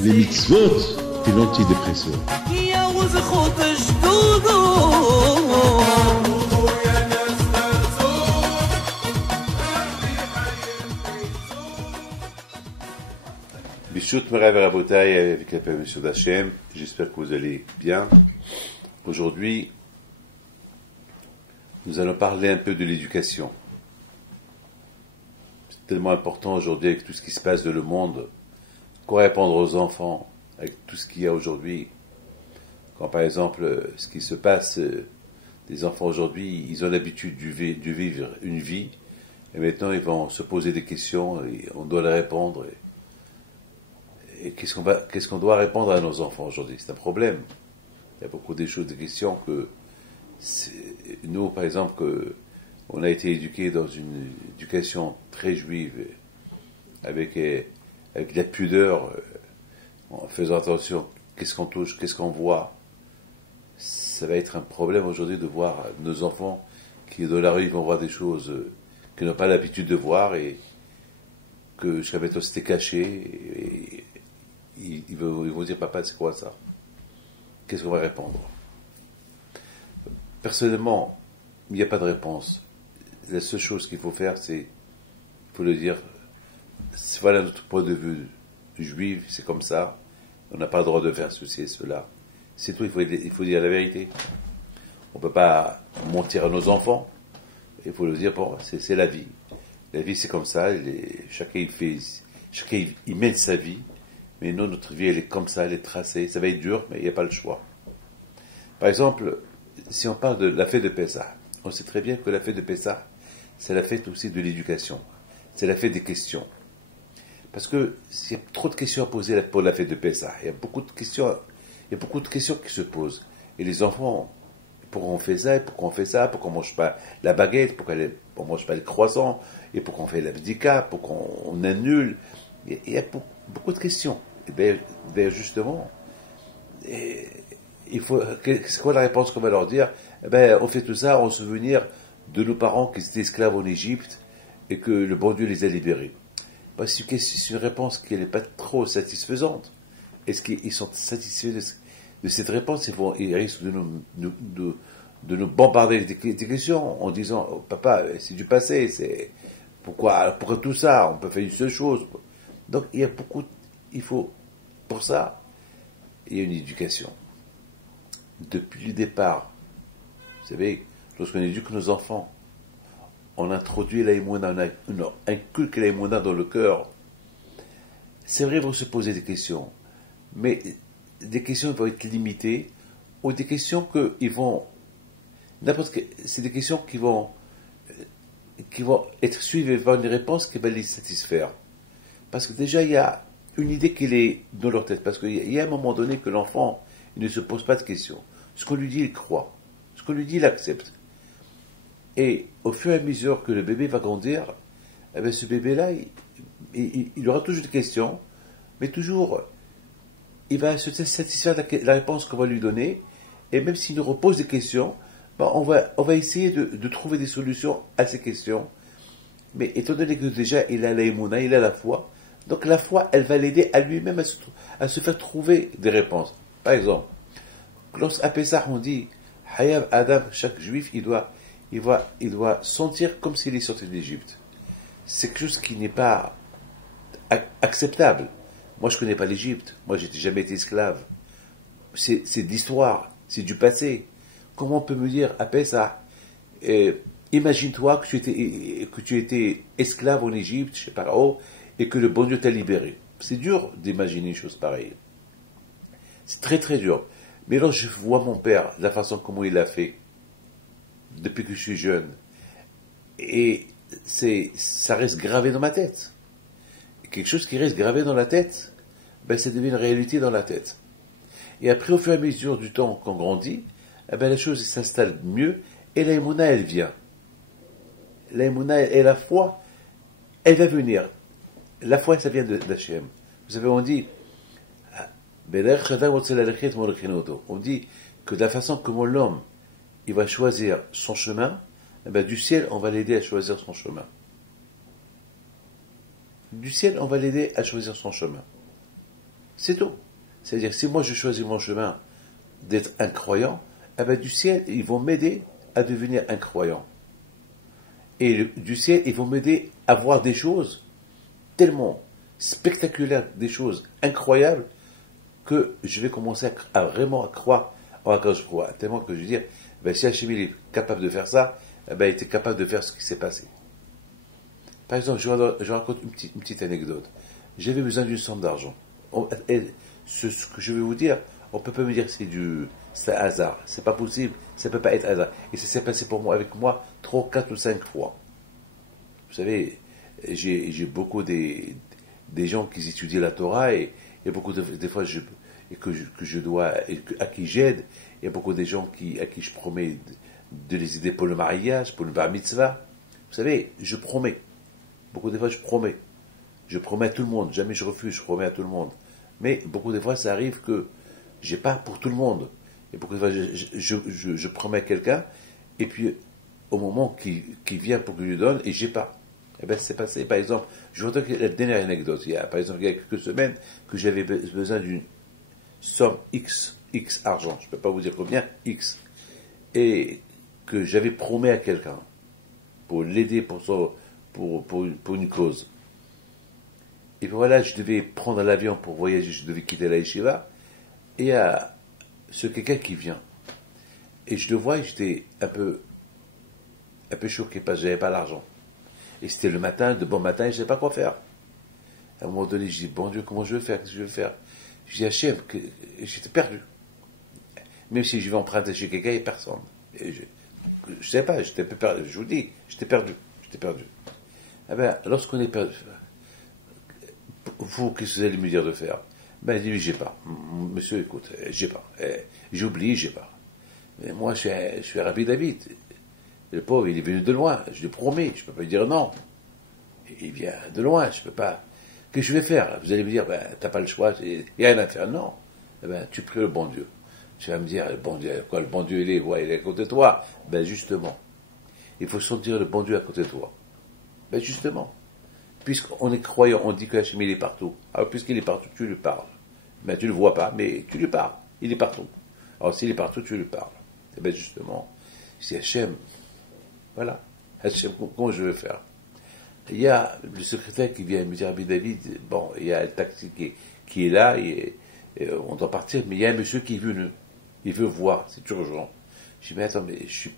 les mitzvot et l'antidépresseur. Bishut Merav Rabotai avec la permission d'Hachem, j'espère que vous allez bien. Aujourd'hui, nous allons parler un peu de l'éducation. C'est tellement important aujourd'hui avec tout ce qui se passe dans le monde. Quoi répondre aux enfants avec tout ce qu'il y a aujourd'hui? Quand par exemple, ce qui se passe, les enfants aujourd'hui, ils ont l'habitude de vivre une vie, et maintenant ils vont se poser des questions, et on doit les répondre. Et qu'est-ce qu'on doit répondre à nos enfants aujourd'hui? C'est un problème. Il y a beaucoup de choses, des questions que nous, par exemple, on a été éduqués dans une éducation très juive, avec la pudeur, en faisant attention, qu'est-ce qu'on touche, qu'est-ce qu'on voit. Ça va être un problème aujourd'hui de voir nos enfants qui, dans la rue, vont voir des choses qu'ils n'ont pas l'habitude de voir et que jusqu'à maintenant c'était caché. Et ils vont dire, papa, c'est quoi ça? Qu'est-ce qu'on va répondre? Personnellement, il n'y a pas de réponse. La seule chose qu'il faut faire, c'est, il faut le dire, voilà notre point de vue juif, c'est comme ça, on n'a pas le droit de faire ceci et cela. C'est tout, il faut dire la vérité. On ne peut pas mentir à nos enfants, il faut le dire, bon, c'est la vie. La vie, c'est comme ça, chacun il mène sa vie, mais nous, notre vie, elle est comme ça, elle est tracée, ça va être dur, mais il n'y a pas le choix. Par exemple, si on parle de la fête de Pessah, on sait très bien que la fête de Pessah, c'est la fête aussi de l'éducation. C'est la fête des questions. Parce que s'il y a trop de questions à poser pour la fête de Pessah, il y a beaucoup de questions qui se posent. Et les enfants, pourquoi on fait ça, pourquoi on fait ça, pourquoi on ne mange pas la baguette, pourquoi on ne mange pas le croissant, et pourquoi on fait l'abdika, pourquoi on annule. Il y a beaucoup de questions. Et bien justement, c'est quoi la réponse qu'on va leur dire? On fait tout ça en souvenir de nos parents qui étaient esclaves en Égypte et que le bon Dieu les a libérés. C'est une réponse qui n'est pas trop satisfaisante. Est-ce qu'ils sont satisfaits de cette réponse? Ils risquent de nous bombarder des questions en disant, oh, papa, c'est du passé, pourquoi tout ça? On peut faire une seule chose. Donc pour ça, il y a une éducation. Depuis le départ, vous savez, lorsqu'on éduque nos enfants, on introduit l'aïmouna, on inculque l'aïmouna dans le cœur. C'est vrai, ils vont se poser des questions, mais des questions vont être limitées, ou des questions c'est des questions qui vont être suivies par une réponse qui va les satisfaire. Parce que déjà, il y a une idée qui est dans leur tête. Parce qu'il y a un moment donné que l'enfant, il ne se pose pas de questions. Ce qu'on lui dit, il croit. Ce qu'on lui dit, il accepte. Et au fur et à mesure que le bébé va grandir, ce bébé-là, il aura toujours des questions, mais toujours, il va se satisfaire de la réponse qu'on va lui donner. Et même s'il nous repose des questions, on va essayer de trouver des solutions à ces questions. Mais étant donné que déjà, il a l'aïmouna, il a la foi, donc la foi, elle va l'aider à lui-même à se faire trouver des réponses. Par exemple, lorsqu'à Pessah, on dit, Hayav Adam, chaque juif, il doit sentir comme s'il est sorti d'Égypte. C'est quelque chose qui n'est pas acceptable. Moi, je ne connais pas l'Égypte. Moi, j'ai jamais été esclave. C'est de l'histoire. C'est du passé. Comment on peut me dire, à Pessah, imagine-toi que tu étais esclave en Égypte, chez Pharaon, et que le bon Dieu t'a libéré. C'est dur d'imaginer une chose pareille. C'est très très dur. Mais lorsque je vois mon père, la façon comment il l'a fait, depuis que je suis jeune, et ça reste gravé dans ma tête. Et quelque chose qui reste gravé dans la tête, ça devient une réalité dans la tête. Et après, au fur et à mesure du temps qu'on grandit, la chose s'installe mieux, et l'aïmouna, elle vient. L'aïmouna et la foi, elle va venir. La foi, ça vient d'Hachem. Vous savez, on dit, on dit que de la façon comment l'homme, il va choisir son chemin, du ciel, on va l'aider à choisir son chemin. Du ciel, on va l'aider à choisir son chemin. C'est tout. C'est-à-dire que si moi je choisis mon chemin d'être un croyant, eh ben, du ciel, ils vont m'aider à devenir un croyant. Et du ciel, ils vont m'aider à voir des choses tellement spectaculaires, des choses incroyables, que je vais commencer à vraiment croire en Akadosh Baruch Hu. Tellement que je veux dire, ben, si Hachem est capable de faire ça, eh ben, il était capable de faire ce qui s'est passé. Par exemple, je raconte une petite anecdote. J'avais besoin d'une somme d'argent. Ce que je vais vous dire, on ne peut pas me dire que c'est un hasard. C'est pas possible, ça ne peut pas être hasard. Et ça s'est passé avec moi 3, 4 ou 5 fois. Vous savez, j'ai beaucoup des gens qui étudient la Torah et beaucoup des fois que je dois, à qui j'aide. Il y a beaucoup de gens à qui je promets de les aider pour le mariage, pour le bar mitzvah. Vous savez, je promets. Beaucoup de fois, je promets. Je promets à tout le monde. Jamais je refuse, je promets à tout le monde. Mais beaucoup de fois, ça arrive que j'ai pas pour tout le monde. Et beaucoup de fois, je promets à quelqu'un, et puis, au moment qui vient pour que je lui donne, et j'ai pas. Eh bien, c'est passé. Par exemple, je vous donne la dernière anecdote. Par exemple, il y a quelques semaines, que j'avais besoin d'une somme X argent. Je ne peux pas vous dire combien, X. Et que j'avais promis à quelqu'un, pour l'aider pour une cause. Et puis voilà, je devais prendre l'avion pour voyager, je devais quitter la yeshiva, et il y a quelqu'un qui vient. Et je le vois, et j'étais un peu choqué, parce que j'avais pas l'argent. Et c'était le matin, de bon matin, et je ne savais pas quoi faire. À un moment donné, je dis, bon Dieu, comment je vais faire, qu'est-ce que je vais faire? Je dis, Hachem, j'étais perdu. Même si je vais emprunter chez quelqu'un, il n'y a personne. Et je ne sais pas, j'étais un peu perdu, je vous dis, j'étais perdu. Eh bien, lorsqu'on est perdu, vous, qu'est-ce que vous allez me dire de faire? Ben, il dit, j'ai pas. Monsieur, écoute, j'ai pas. J'oublie, j'ai pas. Mais moi, je suis Rabbi David. Le pauvre, il est venu de loin. Je lui promets, je peux pas lui dire non. Il vient de loin, je peux pas. Qu'est-ce que je vais faire? Vous allez me dire, ben, t'as pas le choix, il y a rien à faire. Non. Eh ben, tu pries le bon Dieu. Tu vas me dire, le bon Dieu, quoi, le bon Dieu, il est à côté de toi. Ben, justement. Il faut sentir le bon Dieu à côté de toi. Ben, justement. Puisqu'on est croyant, on dit que Hachem, il est partout. Alors, puisqu'il est partout, tu lui parles. Ben, tu le vois pas, mais tu lui parles. Il est partout. Alors, s'il est partout, tu lui parles. Et ben, justement, c'est Hachem. Voilà. Hachem, comment je vais faire? Il y a le secrétaire qui vient me dire, Rabbi David, bon, il y a le taxi qui est là, et on doit partir, mais il y a un monsieur qui est venu. Il veut voir, c'est urgent. Je dis, mais attends, mais je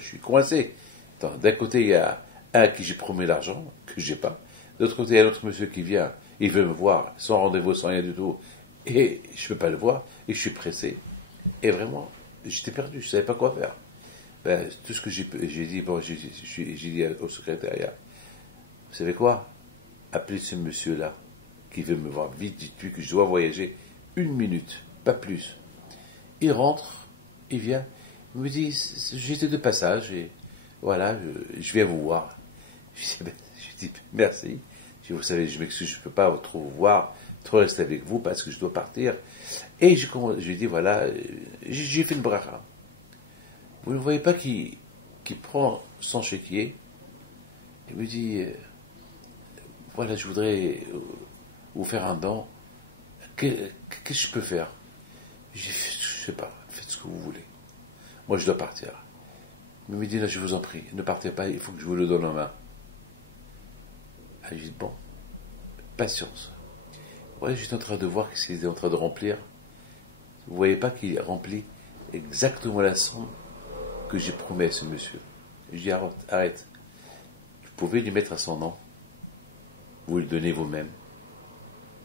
suis coincé. Attends, d'un côté, il y a un à qui j'ai promis l'argent, que j'ai pas. De l'autre côté, il y a un autre monsieur qui vient, il veut me voir, sans rendez-vous, sans rien du tout, et je peux pas le voir, et je suis pressé. Et vraiment, j'étais perdu, je savais pas quoi faire. Ben, tout ce que j'ai dit, bon, j'ai dit au secrétariat, vous savez quoi? Appelez ce monsieur-là, qui veut me voir. Vite, dites-lui que je dois voyager 1 minute, pas plus. Il rentre, il vient, il me dit, j'étais de passage, et voilà, je viens vous voir. Je dis, merci. Je dis, vous savez, je m'excuse, je ne peux pas trop vous voir, trop rester avec vous, parce que je dois partir. Et je lui dis, voilà, j'ai fait une bracha. Vous ne voyez pas qui prend son chéquier, il me dit, voilà, je voudrais vous faire un don. Qu'est-ce que je peux faire? Je dis, je sais pas, faites ce que vous voulez. Moi, je dois partir. Il me dit, là, je vous en prie, ne partez pas, il faut que je vous le donne en main. Je dis, bon, patience. Voilà, j'étais en train de voir ce qu'il était en train de remplir. Vous ne voyez pas qu'il remplit exactement la somme que j'ai promis à ce monsieur. Je dis, arrête. Vous pouvez lui mettre à son nom. Vous le donnez vous-même.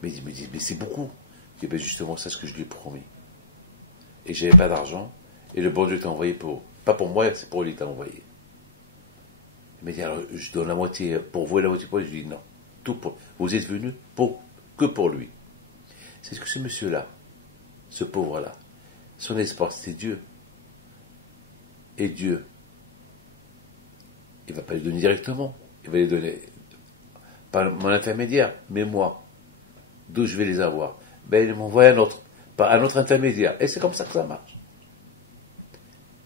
Mais il me dit, mais c'est beaucoup. Je dis, ben justement, c'est ce que je lui ai promis. Et j'avais pas d'argent. Et le bon Dieu t'a envoyé pas pour moi, c'est pour lui t'a envoyé. Il m'a dit, alors, je donne la moitié pour vous et la moitié pour lui. Je dis, non. Vous êtes venu que pour lui. C'est ce que ce monsieur-là, ce pauvre-là, son espoir, c'était Dieu. Et Dieu, il ne va pas les donner directement, il va les donner par mon intermédiaire, mais moi, d'où je vais les avoir? Ben, il m'envoie par un autre intermédiaire. Et c'est comme ça que ça marche.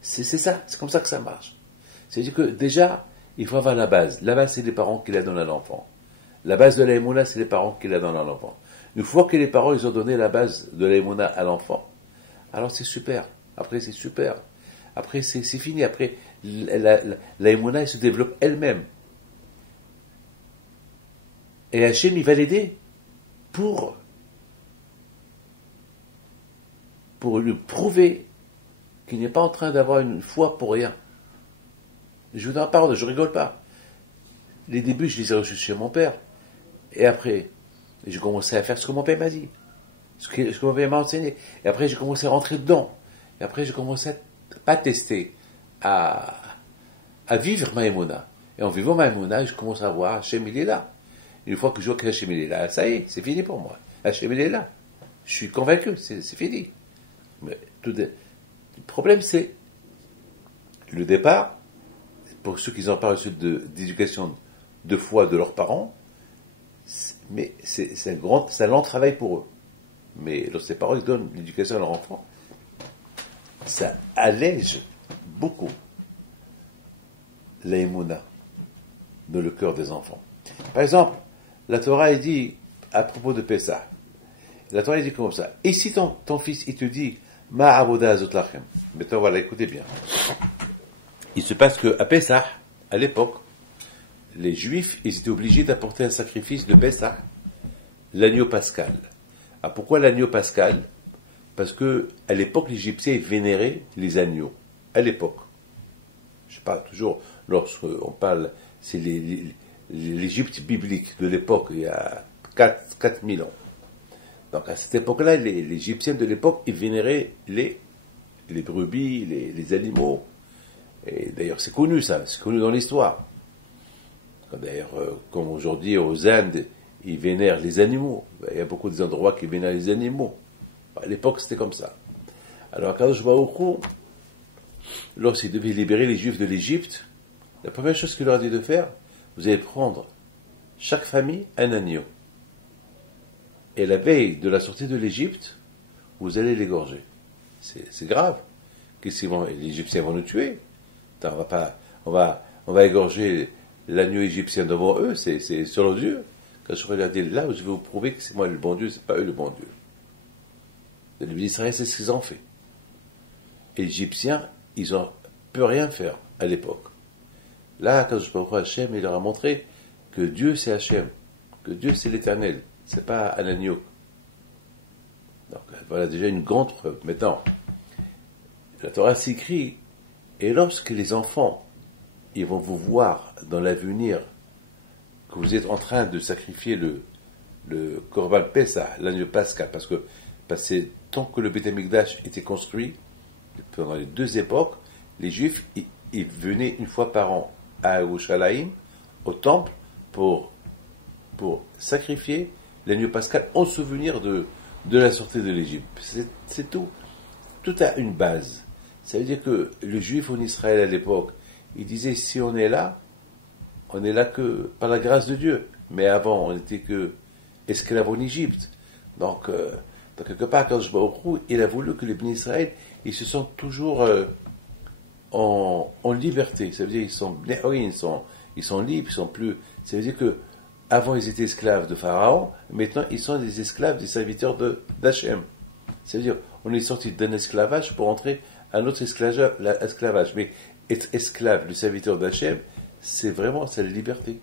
C'est ça, c'est comme ça que ça marche. C'est-à-dire que déjà, il faut avoir la base. La base, c'est les parents qui la donnent à l'enfant. La base de la Emouna, c'est les parents qui la donnent à l'enfant. Une fois que les parents, ils ont donné la base de la Emouna à l'enfant, alors c'est super. Après, c'est super. Après, c'est fini. Après, la Emouna, elle se développe elle-même. Et Hachem, il va l'aider pour lui prouver qu'il n'est pas en train d'avoir une foi pour rien. Je vous en parle, je rigole pas. Les débuts, je les ai reçus chez mon père. Et après, j'ai commencé à faire ce que mon père m'a dit. Ce que mon père m'a enseigné. Et après, j'ai commencé à rentrer dedans. Et après, j'ai commencé à tester, à vivre ma Emouna. Et en vivant ma Emouna, je commence à voir Hachem, il est là. Une fois que je vois que Hachem, il est là, ça y est, c'est fini pour moi. Hachem, il est là. Je suis convaincu, c'est fini. Mais le problème, c'est le départ. Pour ceux qui n'ont pas reçu d'éducation de foi de leurs parents, mais c'est un lent travail pour eux. Mais lorsque les parents ils donnent l'éducation à leur enfant, ça allège beaucoup la Emouna dans le cœur des enfants. Par exemple, la Torah est dit à propos de Pessah. La Torah est dit comme ça. Et si ton fils il te dit Ma avoda azot lachem. Maintenant voilà, écoutez bien. Il se passe qu'à Pessah, à l'époque, les Juifs ils étaient obligés d'apporter un sacrifice de Pessah, l'agneau pascal. Ah, pourquoi l'agneau pascal? Parce que à l'époque, les Égyptiens vénéraient les agneaux. À l'époque. Je parle toujours, lorsqu'on parle, c'est l'Égypte biblique de l'époque, il y a 4000 ans. Donc à cette époque-là, les Égyptiens de l'époque, ils vénéraient les brebis, les animaux. Et d'ailleurs, c'est connu ça, c'est connu dans l'histoire. D'ailleurs, comme aujourd'hui aux Indes, ils vénèrent les animaux. Il y a beaucoup d'endroits qui vénèrent les animaux. À l'époque, c'était comme ça. Alors, Kadosh Baruch Hu, lorsqu'il devait libérer les Juifs de l'Égypte, la première chose qu'il leur a dit de faire, vous allez prendre chaque famille un agneau. Et la veille de la sortie de l'Égypte, vous allez l'égorger. C'est grave. Les Égyptiens vont nous tuer. On va égorger l'agneau égyptien devant eux, c'est selon Dieu. Quand je regarde là, je vais vous prouver que c'est moi le bon Dieu, c'est pas eux le bon Dieu. Les Israéliens, c'est ce qu'ils ont fait. Et les Égyptiens, ils ne peuvent rien faire à l'époque. Là, quand je parle Hachem, il leur a montré que Dieu c'est Hachem, que Dieu c'est l'Éternel, c'est pas un agneau. Donc voilà déjà une grande preuve. Maintenant, la Torah s'écrit, et lorsque les enfants, ils vont vous voir dans l'avenir que vous êtes en train de sacrifier le Korban Pessah, l'agneau pascal, parce que tant que le Beth Amikdash était construit, pendant les deux époques, les Juifs, ils venaient une fois par an à Yerushalayim, au temple, pour sacrifier l'agneau pascal en souvenir de la sortie de l'Égypte. C'est tout. Tout a une base. Ça veut dire que le Juif en Israël à l'époque, il disait, si on est là que par la grâce de Dieu. Mais avant, on n'était que esclaves en Égypte. Donc quelque part, quand il a voulu que les bénis Israël, ils se sentent toujours en liberté. Ça veut dire ils sont libres, ils sont plus. Ça veut dire que avant ils étaient esclaves de Pharaon, maintenant ils sont des esclaves, des serviteurs d'Hachem. Ça veut dire on est sorti d'un esclavage pour entrer à un autre esclavage. Mais être esclave, le serviteur d'Hachem, c'est la liberté.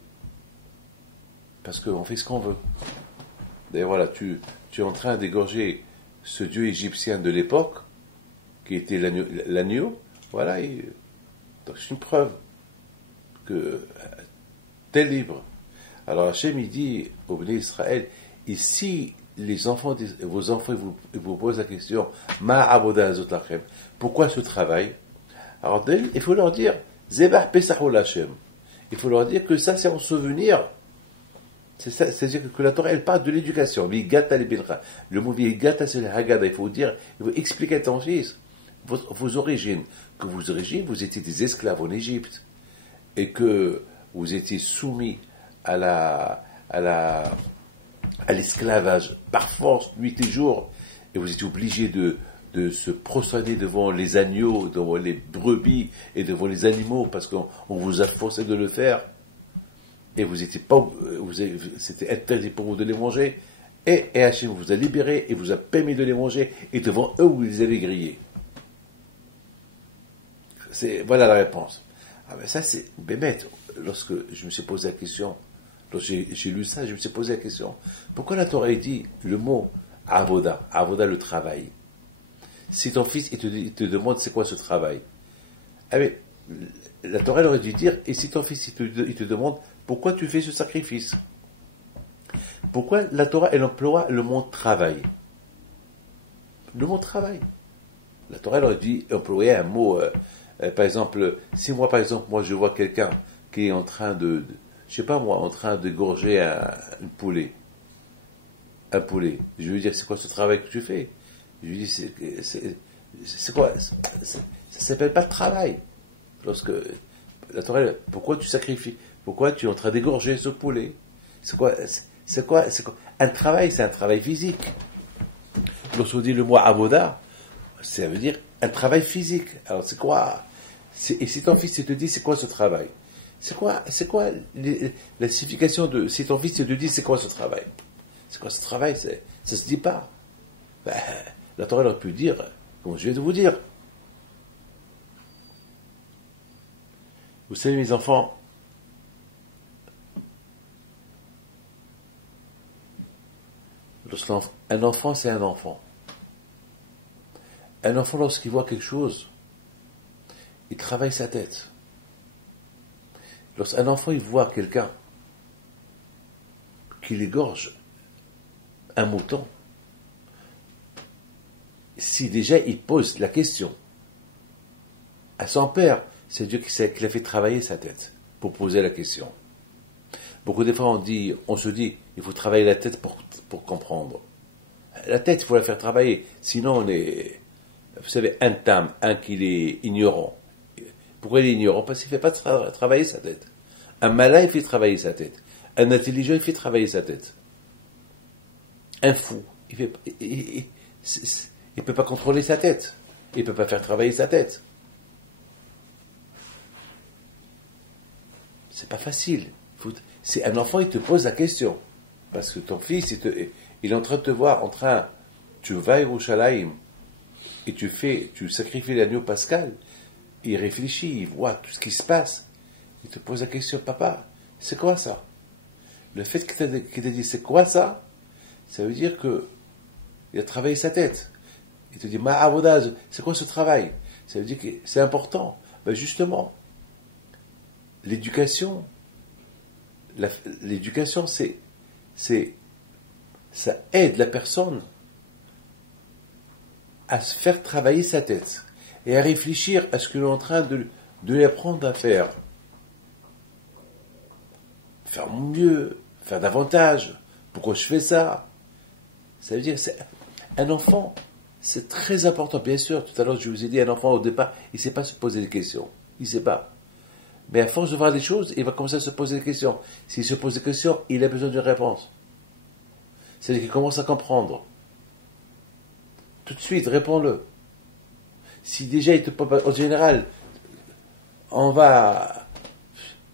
Parce qu'on fait ce qu'on veut. D'ailleurs, voilà, tu es en train d'égorger ce dieu égyptien de l'époque, qui était l'agneau. Voilà, donc c'est une preuve que t'es libre. Alors Hachem, il dit au béni Israël, ici, vos enfants vous posent la question, Ma avoda azot lachem, pourquoi ce travail? Alors il faut leur dire, Zebah Pesachol Hachem. Il faut leur dire que ça, c'est en souvenir. C'est-à-dire que la Torah, elle parle de l'éducation. Le mot Vigata, c'est le Haggadah. Il faut expliquer à ton fils vos origines. Que vos origines, vous étiez des esclaves en Égypte. Et que vous étiez soumis à l'esclavage par force, nuit et jour. Et vous étiez obligés de se prosterner devant les agneaux, devant les brebis et devant les animaux parce qu'on vous a forcé de le faire. et vous étiez pas, c'était interdit pour vous de les manger, et Hachem vous a libéré et vous a permis de les manger, et devant eux, vous les avez grillés. Voilà la réponse. Ah ben ça c'est bête. Lorsque je me suis posé la question, lorsque j'ai lu ça, je me suis posé la question, pourquoi la Torah dit le mot avoda, avoda le travail. Si ton fils il te demande c'est quoi ce travail, ah ben, la Torah aurait dû dire, et si ton fils il te demande pourquoi tu fais ce sacrifice, pourquoi la Torah elle emploie le mot travail, le mot travail. La Torah aurait dû employer un mot. Par exemple, si moi, moi, je vois quelqu'un qui est en train je sais pas moi, en train d'égorger un poulet, je lui dis, c'est quoi ce travail que tu fais? Je lui dis, c'est quoi? Ça s'appelle pas de travail. Lorsque la Torah, pourquoi tu sacrifies? Pourquoi tu es en train d'égorger ce poulet? C'est quoi? Un travail, c'est un travail physique. Lorsqu'on dit le mot avoda, ça veut dire un travail physique. Alors c'est quoi? Et si ton fils te dit c'est quoi ce travail? C'est quoi la signification de si ton fils te dit c'est quoi ce travail? C'est quoi ce travail? Ça se dit pas. Ben, la Torah aurait pu dire, comme je viens de vous dire. Vous savez mes enfants, un enfant c'est un enfant. Un enfant lorsqu'il voit quelque chose, il travaille sa tête. Lorsqu'un enfant il voit quelqu'un qui l'égorge un mouton, si déjà il pose la question à son père, c'est Dieu qui a fait travailler sa tête pour poser la question. Beaucoup de fois on se dit, il faut travailler la tête pour comprendre. La tête, il faut la faire travailler, sinon on est, vous savez, un qui est ignorant. Pourquoi il est ignorant? Parce qu'il ne fait pas travailler sa tête. Un malin, il fait travailler sa tête. Un intelligent, il fait travailler sa tête. Un fou, il ne peut pas contrôler sa tête. Il ne peut pas faire travailler sa tête. C'est pas facile. C'est un enfant, il te pose la question. Parce que ton fils, il est en train de te voir, tu vas à Yerushalayim, et tu sacrifies l'agneau pascal. Il réfléchit, il voit tout ce qui se passe. Il te pose la question, papa, c'est quoi ça? Le fait qu'il t'a dit, c'est quoi ça? Ça veut dire il a travaillé sa tête. Il te dit, c'est quoi ce travail? Ça veut dire que c'est important. Ben justement, l'éducation, ça aide la personne à se faire travailler sa tête et à réfléchir à ce que l'on est en train de lui apprendre à faire. Faire mieux, faire davantage. Pourquoi je fais ça? Ça veut dire, un enfant, c'est très important. Bien sûr, tout à l'heure, je vous ai dit, un enfant, au départ, il ne sait pas se poser des questions. Il ne sait pas. Mais à force de voir des choses, il va commencer à se poser des questions. S'il se pose des questions, il a besoin d'une réponse. C'est-à-dire qu'il commence à comprendre. Tout de suite, réponds-le. Si déjà il te pose, en général,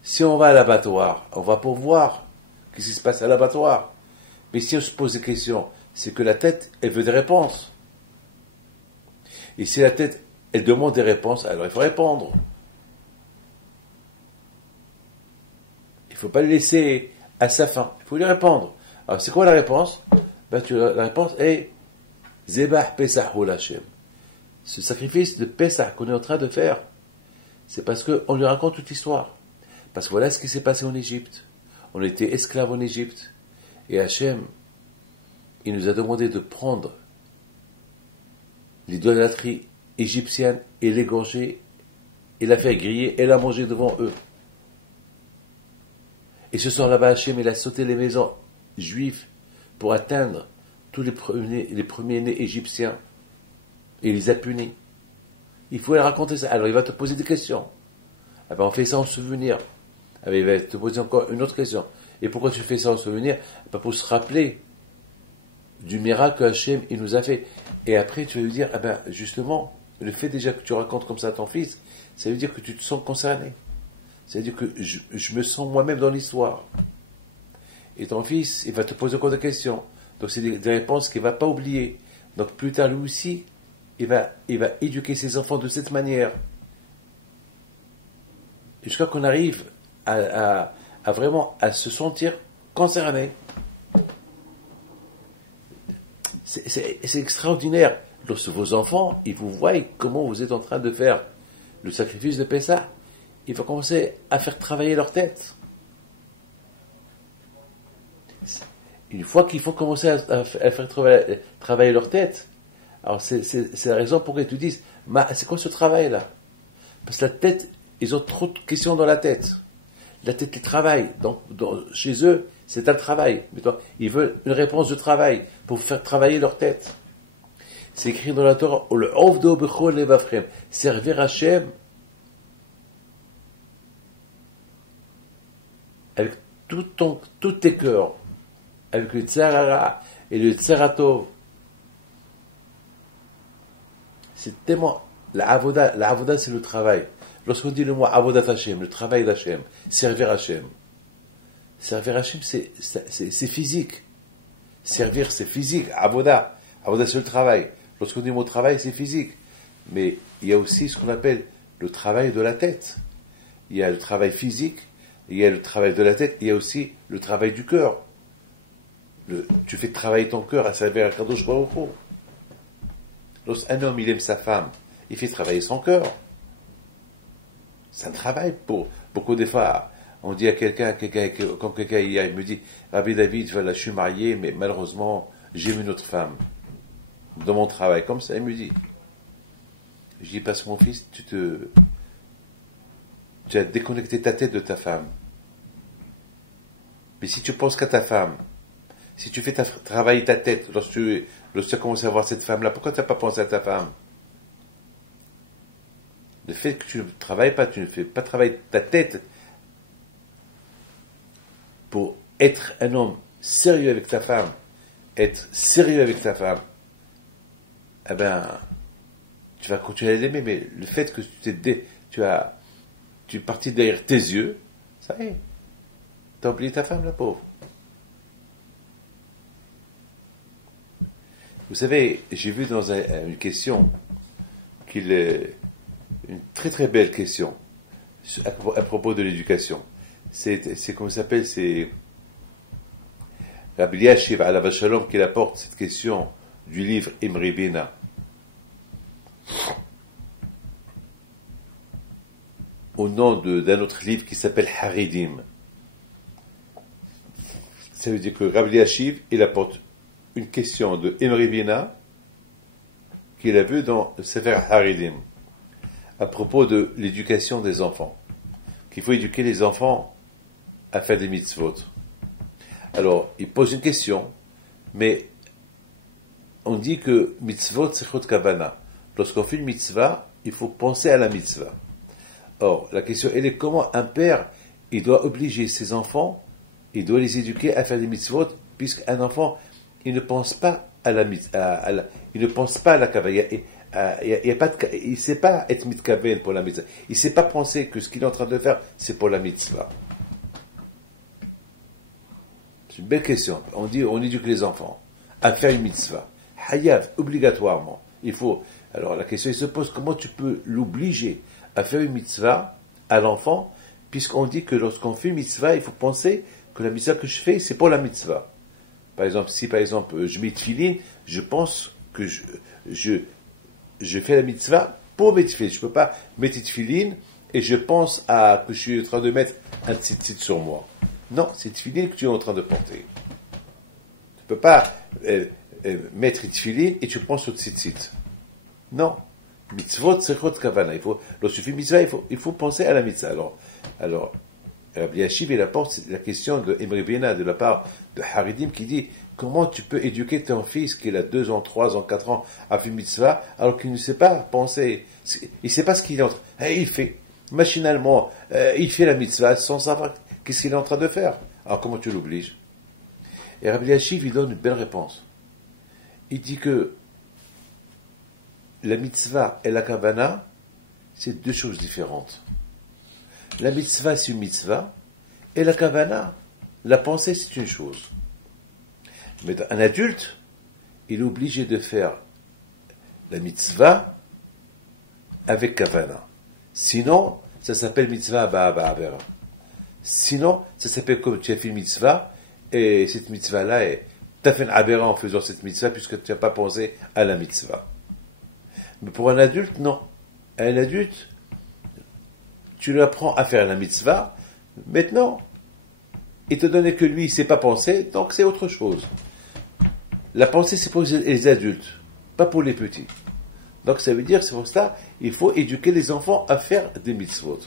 si on va à l'abattoir, on va pour voir ce qui se passe à l'abattoir. Mais si on se pose des questions, c'est que la tête, elle veut des réponses. Et si la tête, elle demande des réponses, alors il faut répondre. Il ne faut pas le laisser à sa fin. Il faut lui répondre. Alors c'est quoi la réponse? La réponse est Zebah Pesach Hol Hashem. Ce sacrifice de Pesach qu'on est en train de faire, c'est parce qu'on lui raconte toute l'histoire. Parce que voilà ce qui s'est passé en Égypte. On était esclaves en Égypte. Et Hachem, il nous a demandé de prendre l'idolâtrie égyptienne et l'égorger, et la faire griller et la manger devant eux. Et ce soir là-bas, Hachem, il a sauté les maisons juives pour atteindre tous les premiers-nés égyptiens. Et il les a punis. Il faut leur raconter ça. Alors il va te poser des questions. Ah ben, on fait ça en souvenir. Ah ben, il va te poser encore une autre question. Et pourquoi tu fais ça en souvenir? Pour se rappeler du miracle que Hachem il nous a fait. Et après tu vas lui dire, ah ben justement, le fait déjà que tu racontes comme ça à ton fils, ça veut dire que tu te sens concerné. C'est-à-dire que je me sens moi-même dans l'histoire. Et ton fils, il va te poser encore des questions. Donc c'est des réponses qu'il ne va pas oublier. Donc plus tard, lui aussi, il va éduquer ses enfants de cette manière. Jusqu'à qu'on arrive à vraiment à se sentir concerné. C'est extraordinaire. Lorsque vos enfants, ils vous voient comment vous êtes en train de faire le sacrifice de Pessah, il faut commencer à faire travailler leur tête. Une fois qu'il faut commencer à faire travailler leur tête, alors c'est la raison pour laquelle ils te disent, c'est quoi ce travail-là? Parce que la tête, ils ont trop de questions dans la tête. La tête, ils travaillent. Donc, chez eux, c'est un travail. Ils veulent une réponse de travail pour faire travailler leur tête. C'est écrit dans la Torah, servir Hachem avec tous tes cœurs, avec le tsarara et le tsaratov. C'est tellement, la avoda c'est le travail. Lorsqu'on dit le mot avodat Hachem, le travail d'Hachem, servir Hachem. Servir Hachem, c'est physique. Servir, c'est physique. Avoda c'est le travail. Lorsqu'on dit le mot travail, c'est physique. Mais il y a aussi ce qu'on appelle le travail de la tête. Il y a le travail physique, il y a le travail de la tête, il y a aussi le travail du cœur. Tu fais travailler ton cœur à servir à Kadosh Baruch Hu. Lorsqu'un homme, il aime sa femme, il fait travailler son cœur. C'est un travail pour beaucoup des fois. On dit à quelqu'un quand quelqu'un hier, il me dit, Rabbi David, voilà, je suis marié, mais malheureusement, j'aime une autre femme. Dans mon travail, comme ça, il me dit. Je dis, parce que mon fils, tu as déconnecté ta tête de ta femme. Mais si tu penses qu'à ta femme, si tu fais travailler ta tête, lorsque tu as commencé à voir cette femme-là, pourquoi tu n'as pas pensé à ta femme? Le fait que tu ne travailles pas, tu ne fais pas travailler ta tête pour être un homme sérieux avec ta femme, être sérieux avec ta femme, eh ben, tu vas continuer à l'aimer, mais le fait que tu es parti derrière tes yeux, ça y est, tu as oublié ta femme, la pauvre. Vous savez, j'ai vu dans une question une très très belle question à propos de l'éducation. C'est comment ça s'appelle, c'est Rabbi Eliashiv alav shalom qui apporte cette question du livre Imri Bina. Au nom d'un autre livre qui s'appelle Haridim. Ça veut dire que Rabbi Eliashiv, il apporte une question de Imri Bina qu'il a vue dans le Sefer Haridim à propos de l'éducation des enfants, qu'il faut éduquer les enfants à faire des mitzvot. Alors, il pose une question, mais on dit que mitzvot c'est chot kavana. Lorsqu'on fait une mitzvah, il faut penser à la mitzvah. Or, la question, elle est comment un père, il doit obliger ses enfants, il doit les éduquer à faire des mitzvot, puisqu'un enfant, il ne pense pas à la mitzvah, il ne pense pas à la kavana. Il ne sait pas être mitkaven pour la mitzvah. Il ne sait pas penser que ce qu'il est en train de faire, c'est pour la mitzvah. C'est une belle question. On éduque les enfants à faire une mitzvah. Hayav, obligatoirement. Il faut. Alors la question se pose, comment tu peux l'obliger à faire une mitzvah à l'enfant, puisqu'on dit que lorsqu'on fait une mitzvah, il faut penser que la mitzvah que je fais, c'est pour la mitzvah. Par exemple, si je mets tefillin, je pense que je fais la mitzvah pour mes tefillin. Je ne peux pas mettre tefillin et je pense que je suis en train de mettre un tzitzit sur moi. Non, c'est tefillin que tu es en train de porter. Tu ne peux pas mettre tefillin et tu penses au tzitzit. Non. Mitzvot, c'est chot kavana. Lorsque tu fais mitzvah, il faut penser à la mitzvah. Alors, Rabbi Eliashiv, il apporte la question de Imri Bina de la part de Haridim qui dit comment tu peux éduquer ton fils qui a 2 ans, 3 ans, 4 ans à faire mitzvah alors qu'il ne sait pas penser, il ne sait pas ce qu'il est en train de faire. Il fait, machinalement, il fait la mitzvah sans savoir qu'est-ce qu'il est en train de faire. Alors comment tu l'obliges? Et Rabbi Eliashiv, il donne une belle réponse. Il dit que la mitzvah et la kavana, c'est 2 choses différentes. La mitzvah, c'est une mitzvah, et la kavana, la pensée, c'est une chose. Mais un adulte, il est obligé de faire la mitzvah avec kavana. Sinon, ça s'appelle mitzvah ba'avera. Sinon, ça s'appelle comme tu as fait une mitzvah, et cette mitzvah-là, tu as fait une avera en faisant cette mitzvah, puisque tu n'as pas pensé à la mitzvah. Mais pour un adulte, non. Un adulte, tu lui apprends à faire la mitzvah, maintenant, étant donné que lui, il ne sait pas penser, donc c'est autre chose. La pensée, c'est pour les adultes, pas pour les petits. Donc ça veut dire, c'est pour ça, il faut éduquer les enfants à faire des mitzvot.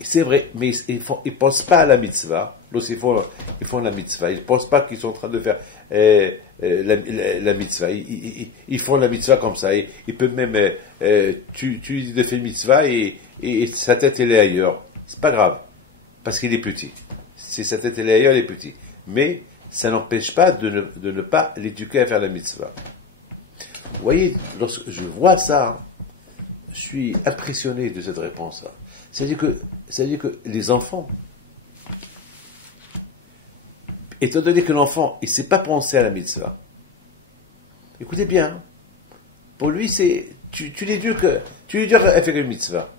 C'est vrai, mais ils ne pensent pas à la mitzvah. Lorsqu'ils font la mitzvah, ils ne pensent pas qu'ils sont en train de faire la mitzvah. Ils font la mitzvah comme ça. Ils peuvent même, tu lui dis de faire une mitzvah et sa tête elle est ailleurs. C'est pas grave, parce qu'il est petit. Si sa tête elle est ailleurs, il est petit. Mais ça n'empêche pas de ne pas l'éduquer à faire la mitzvah. Vous voyez, lorsque je vois ça, je suis impressionné de cette réponse-là. C'est-à-dire que les enfants, étant donné que l'enfant, il ne sait pas penser à la mitzvah, écoutez bien, pour lui, c'est, tu l'éduques à faire une mitzvah.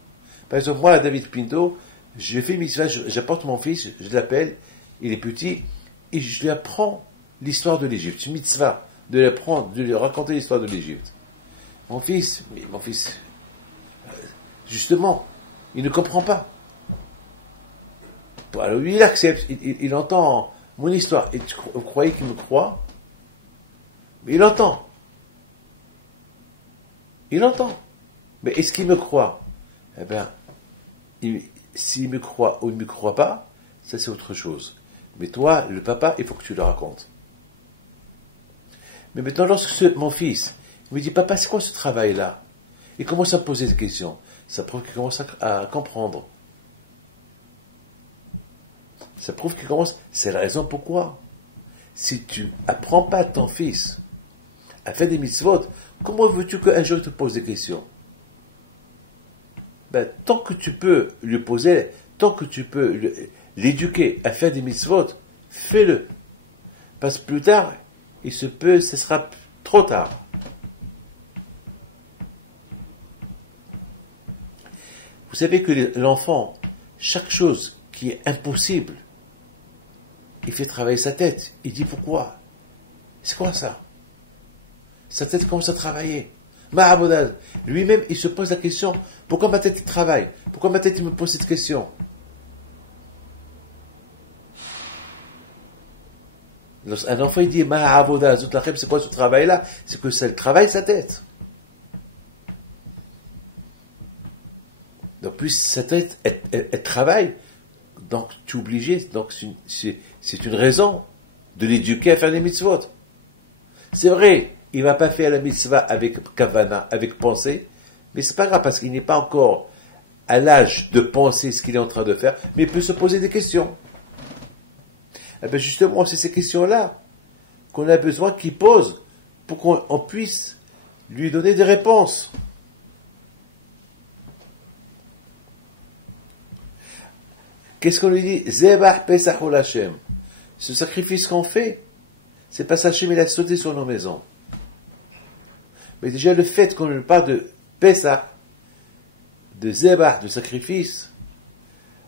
Par exemple, moi, David Pinto, je fais une mitzvah, j'apporte mon fils, je l'appelle, il est petit, et je lui apprends l'histoire de l'Égypte, une mitzvah, de lui raconter l'histoire de l'Égypte. Mon fils, justement, il ne comprend pas. Alors lui, il accepte, il entend mon histoire. Et vous croyez qu'il me croit? Mais il entend. Il entend. Mais est-ce qu'il me croit? Eh bien, s'il me croit ou il ne me croit pas, ça c'est autre chose. Mais toi, le papa, il faut que tu le racontes. Mais maintenant, lorsque mon fils me dit, papa, c'est quoi ce travail-là? Il commence à me poser des questions. Ça prouve qu'il commence à comprendre. Ça prouve qu'il commence. C'est la raison pourquoi. Si tu apprends pas à ton fils à faire des mitzvot, comment veux-tu qu'un jour il te pose des questions? Tant que tu peux lui poser, tant que tu peux l'éduquer à faire des mitzvot, fais-le. Parce que plus tard, ce sera trop tard. Vous savez que l'enfant, chaque chose qui est impossible, il fait travailler sa tête. Il dit pourquoi? C'est quoi ça? Sa tête commence à travailler. Ma'abodal, lui-même, il se pose la question, pourquoi ma tête travaille? Pourquoi ma tête me pose cette question? Un enfant, il dit, Ma'abodal, c'est quoi ce travail-là? C'est que ça travaille sa tête. Donc, plus sa tête, elle travaille, donc tu es obligé, donc c'est une raison de l'éduquer à faire des mitzvot. C'est vrai, il ne va pas faire la mitzvah avec kavana, avec pensée, mais c'est pas grave parce qu'il n'est pas encore à l'âge de penser ce qu'il est en train de faire, mais il peut se poser des questions. Et bien justement, c'est ces questions-là qu'on a besoin qu'il pose pour qu'on puisse lui donner des réponses. Qu'est-ce qu'on lui dit? Zebah Pesach ol Hashem. Ce sacrifice qu'on fait, c'est pas Hashem, il a sauté sur nos maisons. Mais déjà, le fait qu'on nous parle de Pesach, de Zebah, de sacrifice,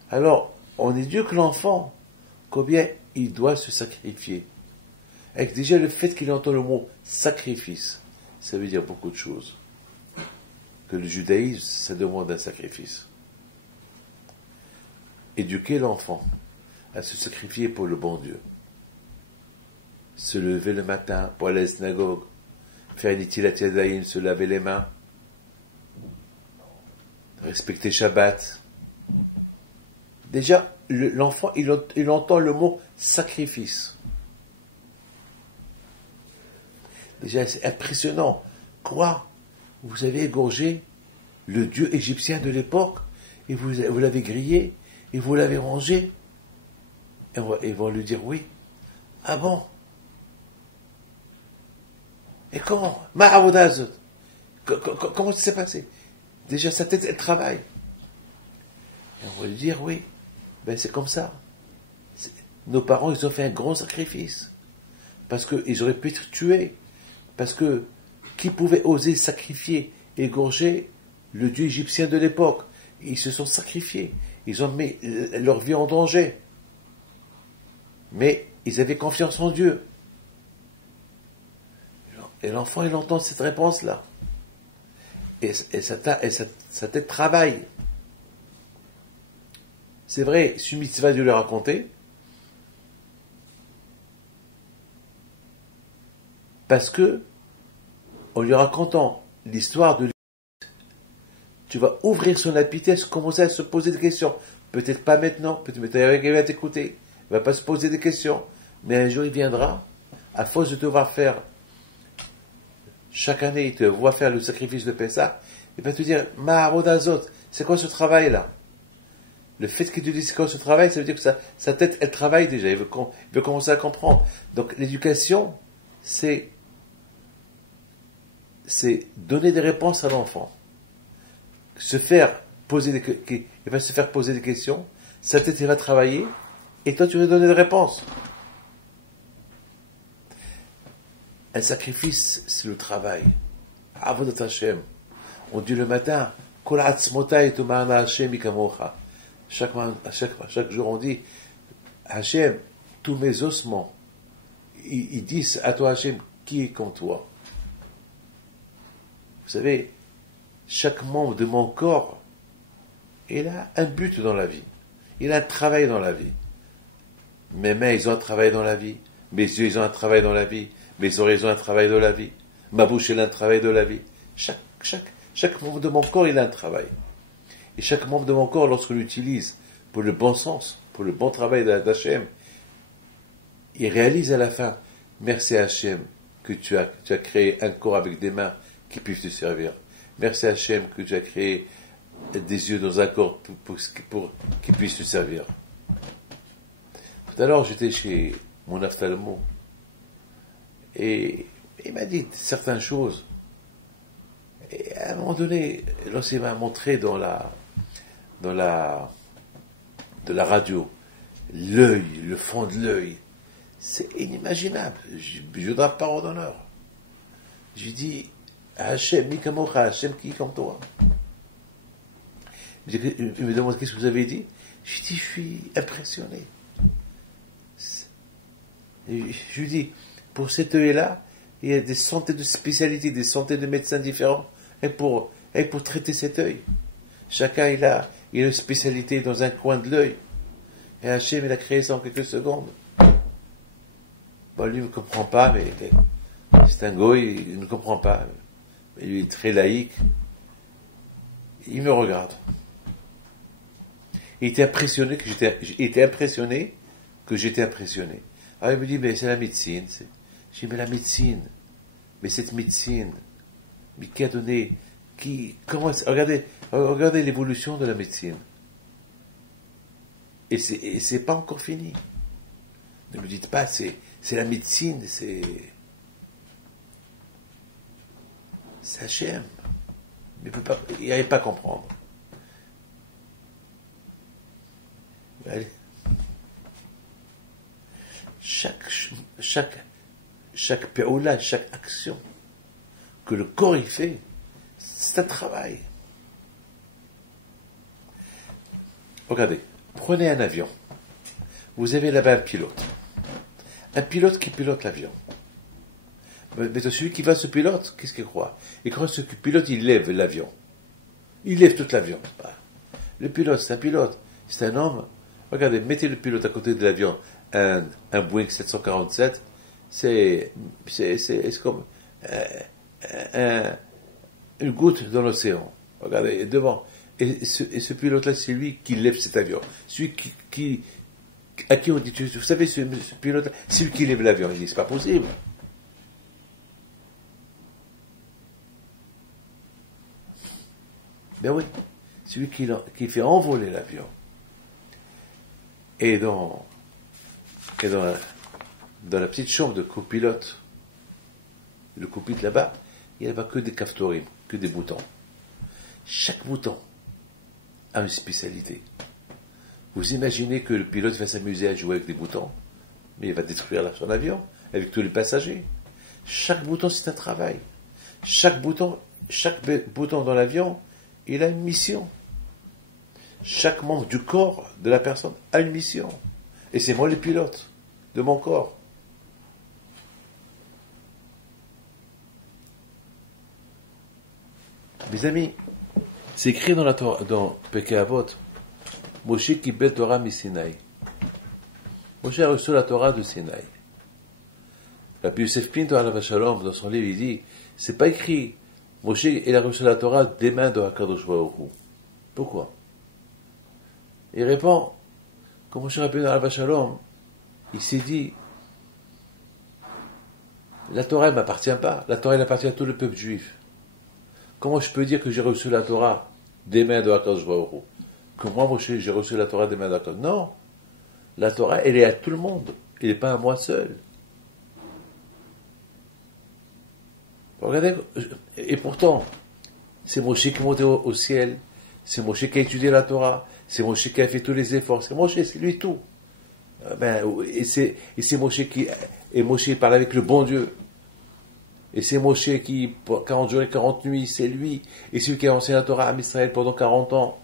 alors, on éduque l'enfant combien il doit se sacrifier. Avec déjà le fait qu'il entend le mot sacrifice, ça veut dire beaucoup de choses. Que le judaïsme, ça demande un sacrifice. Éduquer l'enfant à se sacrifier pour le bon Dieu. Se lever le matin pour aller à la synagogue, faire une nitilat yadayim, se laver les mains, respecter Shabbat. Déjà, l'enfant, il entend le mot sacrifice. Déjà, c'est impressionnant. Quoi? Vous avez égorgé le dieu égyptien de l'époque et vous l'avez grillé et vous l'avez mangé? Et ils vont lui dire oui. Ah bon? Et comment? Comment ça s'est passé? Déjà, sa tête, elle travaille. Et on va lui dire, oui, ben c'est comme ça. Nos parents, ils ont fait un grand sacrifice. Parce qu'ils auraient pu être tués. Parce que qui pouvait oser sacrifier, égorger le dieu égyptien de l'époque? Ils se sont sacrifiés. Ils ont mis leur vie en danger. Mais ils avaient confiance en Dieu. Et l'enfant, il entend cette réponse-là. Et sa tête travaille. C'est vrai, ce mitzvah de lui raconter, parce que, en lui racontant l'histoire de l'Égypte, tu vas ouvrir son appétit, commencer à se poser des questions. Peut-être pas maintenant, peut-être il va t'écouter, il va pas se poser des questions, mais un jour il viendra, à force de te voir faire, chaque année il te voit faire le sacrifice de Pessah, il va te dire, Ma'avodazot, c'est quoi ce travail-là? Le fait qu'il te dise c'est quoi ce travail, ça veut dire que sa tête, elle travaille déjà, il veut commencer à comprendre. Donc l'éducation, c'est donner des réponses à l'enfant. Il va se faire poser des questions, sa tête, elle va travailler, et toi, tu vas donner des réponses. Un sacrifice, c'est le travail. Avodat Hashem. On dit le matin, Kol atzmotai tu'ma'ana Hashem ikamocha. Chaque jour, on dit, Hashem, tous mes ossements, ils disent à toi, Hashem, qui est comme toi? Vous savez, chaque membre de mon corps, il a un but dans la vie. Il a un travail dans la vie. Mes mains, ils ont un travail dans la vie. Mes yeux, ils ont un travail dans la vie. Mes oreilles, ils ont un travail dans la vie. Ma bouche, elle a un travail dans la vie. Chaque membre de mon corps, il a un travail. Et chaque membre de mon corps, lorsqu'on l'utilise pour le bon sens, pour le bon travail d'Hachem, il réalise à la fin, merci Hachem, que tu as créé un corps avec des mains qui puissent te servir. Merci Hachem que tu as créé des yeux dans un corps pour qu'ils puissent te servir. Tout à l'heure, j'étais chez mon ophtalmo et il m'a dit certaines choses. Et à un moment donné, lorsqu'il m'a montré dans la radio, l'œil, le fond de l'œil, c'est inimaginable. Je donne parole d'honneur. Je lui dis, Hachem, Mikamocha, Hachem qui est comme toi. Il me demande qu'est-ce que vous avez dit. Je dis, je suis impressionné. Je lui dis, pour cet œil-là, il y a des centaines de spécialités, des centaines de médecins différents, et pour traiter cet œil. Chacun, il a une spécialité dans un coin de l'œil. Et Hachem, il a créé ça en quelques secondes. Bon, lui, il ne comprend pas, mais c'est un goy, il ne comprend pas. Mais lui, il est très laïque. Il me regarde. Il était impressionné que j'étais impressionné. Alors il me dit, mais c'est la médecine. J'ai dit, mais la médecine, mais cette médecine, mais qui a donné, regardez l'évolution de la médecine. Et c'est pas encore fini. Ne me dites pas, c'est la médecine, c'est Hachem. Mais il n'arrive pas à comprendre. Allez. Chaque péoula, chaque action que le corps y fait, c'est un travail. Regardez, prenez un avion. Vous avez là-bas un pilote. Un pilote qui pilote l'avion. Mais celui qui va ce pilote, qu'est-ce qu'il croit? Il croit que ce pilote, il lève l'avion. Il lève tout l'avion. Le pilote, c'est un pilote. C'est un homme. Regardez, mettez le pilote à côté de l'avion. Un Boeing 747, c'est comme une goutte dans l'océan. Regardez, devant. Et ce pilote-là, c'est lui qui lève cet avion. Celui à qui on dit, vous savez, ce pilote-là, c'est lui qui lève l'avion. Il dit, c'est pas possible. Ben oui, celui qui fait envoler l'avion. Et dans la petite chambre de copilote, le copilote là-bas, il n'y avait que des kaftorim, que des boutons. Chaque bouton a une spécialité. Vous imaginez que le pilote va s'amuser à jouer avec des boutons, mais il va détruire son avion, avec tous les passagers. Chaque bouton, c'est un travail. Chaque bouton dans l'avion, il a une mission. Chaque membre du corps de la personne a une mission. Et c'est moi le pilote de mon corps. Mes amis, c'est écrit dans la Torah, dans Pirkei Avot, Moshe Kibel Torah mi Sinaï. Moshe a reçu la Torah de Sinaï. Rabbi Yosef Pinto alav Shalom, dans son livre, il dit, c'est pas écrit, Moshe, il a reçu la Torah des mains de HaKadosh Baruch Hu. Pourquoi? Il répond, comme Moshe Rabbeinu alav Shalom, il s'est dit, la Torah ne m'appartient pas, la Torah elle appartient à tout le peuple juif. Comment je peux dire que j'ai reçu la Torah des mains de HaKadosh Baruch Hu? Que moi, Moshe, j'ai reçu la Torah des mains de HaKadosh. Non, la Torah, elle est à tout le monde, elle n'est pas à moi seul. Regardez, et pourtant, c'est Moshe qui est monté au ciel, c'est Moshe qui a étudié la Torah, c'est Moshe qui a fait tous les efforts, c'est Moshe, c'est lui tout. Et c'est Moshe qui, et Moshe parle avec le bon Dieu. Et c'est Moshe qui, 40 jours et 40 nuits, c'est lui. Et c'est lui qui a enseigné la Torah à Israël pendant 40 ans.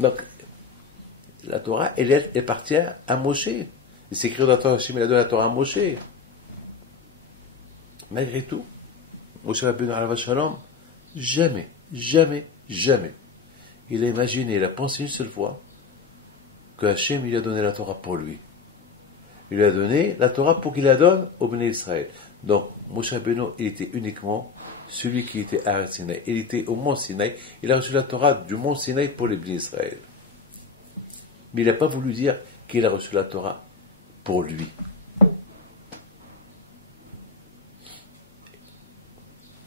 Donc, la Torah, elle appartient à Moshe. Et c'est écrit dans la Torah, Hachem, il a donné la Torah à Moshe. Malgré tout, Moshe Rabbeinu alav Shalom, jamais, il a imaginé, il a pensé une seule fois que Hachem, il a donné la Torah pour lui. Il lui a donné la Torah pour qu'il la donne au Béné Israël. Donc, Moshe Rabbeinu, il était uniquement celui qui était à Sinaï. Il était au mont Sinaï. Il a reçu la Torah du mont Sinaï pour les Béné Israël. Mais il n'a pas voulu dire qu'il a reçu la Torah pour lui.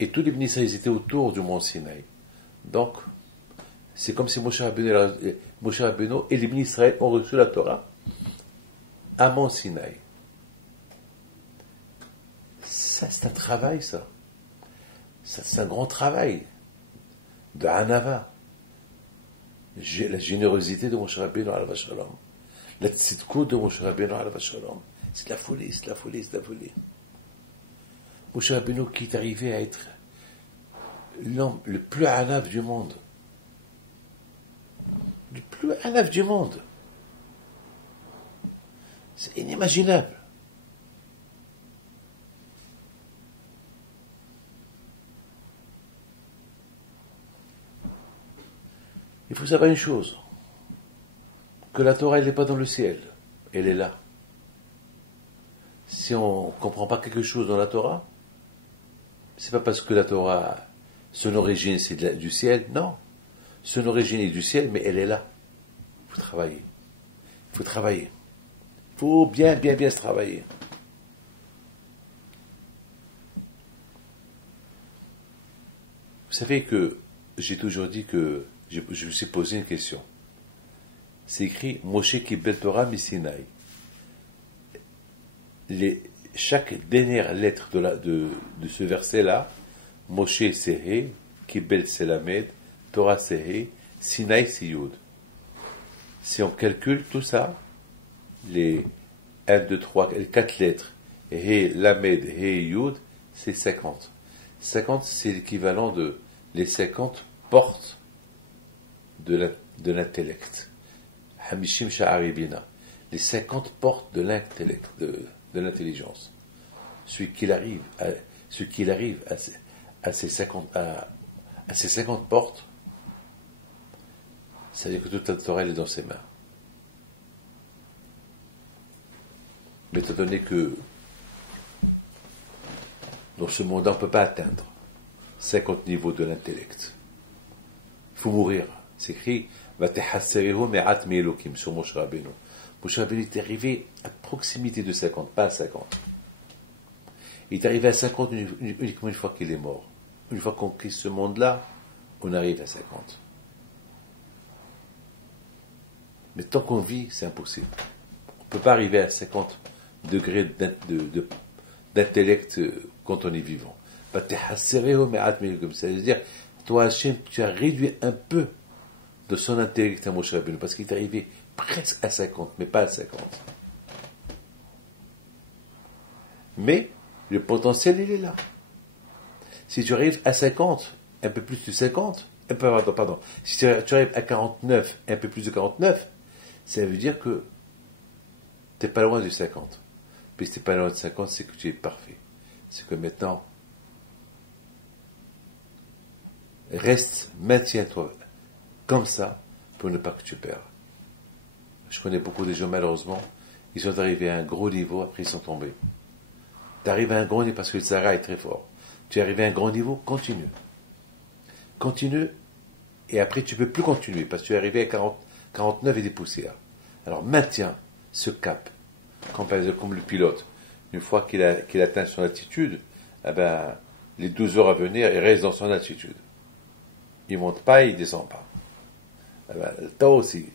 Et tous les Béné Israël étaient autour du mont Sinaï. Donc, c'est comme si Moshe Rabbeinu et les Béné Israël ont reçu la Torah à mont Sinaï. Ça, c'est un travail, ça. C'est un grand travail de Hanava. La générosité de Moshe Rabbeinu alav Shalom. La tzidkut de Moshe Rabbeinu alav Shalom. C'est la folie. Moshe Rabbeinu qui est arrivé à être l'homme le plus Hanav du monde. Le plus Hanav du monde. C'est inimaginable. Il faut savoir une chose, que la Torah, elle n'est pas dans le ciel, elle est là. Si on ne comprend pas quelque chose dans la Torah, c'est pas parce que la Torah, son origine c'est du ciel, non. Son origine est du ciel, mais elle est là. Il faut travailler. Il faut bien se travailler. Vous savez que j'ai toujours dit que je me suis posé une question. C'est écrit Moshe Kibel Torah mi Sinaï. Chaque dernière lettre de ce verset-là, Moshe c'est He, Kibel c'est Lamed, Torah c'est He, Sinaï c'est Yud. Si on calcule tout ça, les 1, 2, 3, les 4 lettres, He, Lamed, He, Yud, c'est 50. 50, c'est l'équivalent de les 50 portes de l'intellect. Hamishim Sha'aribina. Les 50 portes de l'intellect, de l'intelligence. Celui qui arrive à ces 50 portes, c'est-à-dire que toute la Torah est dans ses mains. Mais étant donné que dans ce monde, on ne peut pas atteindre 50 niveaux de l'intellect. Il faut mourir. C'est écrit sur Moshe Rabbeinu. Moshe Rabbeinu est arrivé à proximité de 50, pas à 50. Il est arrivé à 50 uniquement une fois qu'il est mort. Une fois qu'on quitte ce monde-là, on arrive à 50. Mais tant qu'on vit, c'est impossible. On ne peut pas arriver à 50 degrés d'intellect quand on est vivant. C'est-à-dire, toi, Hachem, tu as réduit un peu de son intellect à Moshe Rabbeinu, parce qu'il est arrivé presque à 50, mais pas à 50. Mais le potentiel, il est là. Si tu arrives à 50, un peu plus de 50, pardon, si tu arrives à 49, un peu plus de 49, ça veut dire que tu n'es pas loin du 50. Puis si tu n'es pas loin de 50, c'est que tu es parfait. C'est que maintenant, maintiens-toi comme ça pour ne pas que tu perds. Je connais beaucoup de gens, malheureusement, ils sont arrivés à un gros niveau, après ils sont tombés. Tu arrives à un gros niveau parce que le Sahara est très fort. Tu es arrivé à un grand niveau, continue. Continue, et après tu ne peux plus continuer, parce que tu es arrivé à 49 et des poussières. Alors maintiens ce cap, comme le pilote. Une fois qu'il atteint son altitude, eh ben, les 12 heures à venir, il reste dans son altitude. Il ne monte pas, il ne descend pas. Eh ben, toi aussi,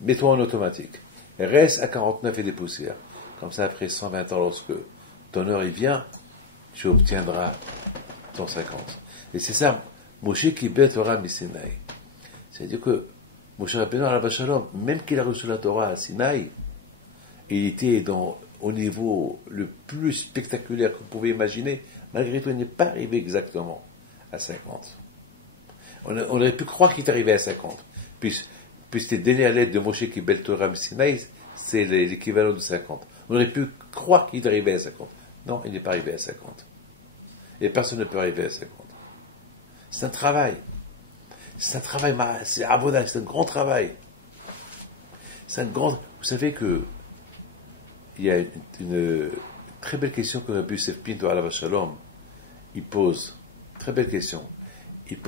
mets-toi en automatique. Et reste à 49 et des poussières. Comme ça, après 120 ans, lorsque ton heure y vient, tu obtiendras ton 50. Et c'est ça, Moshe Kibel Torah Misinaï. C'est-à-dire que Moshe Rabbeinu alav shalom, même qu'il a reçu la Torah à Sinaï, il était au niveau le plus spectaculaire que vous pouvez imaginer, malgré tout, il n'est pas arrivé exactement à 50. On aurait pu croire qu'il est arrivé à 50, puisque donné à l'aide de Moshe Kibel Torah Misinaï, c'est l'équivalent de 50. On aurait pu croire qu'il est arrivé à 50. Non, il n'est pas arrivé à 50. Et personne ne peut arriver à 50. C'est un travail. C'est un travail, c'est abondant, c'est un grand travail. Vous savez que il y a une très belle question que Rabbi Yosef Pinto alav shalom, il pose. Très belle question. Il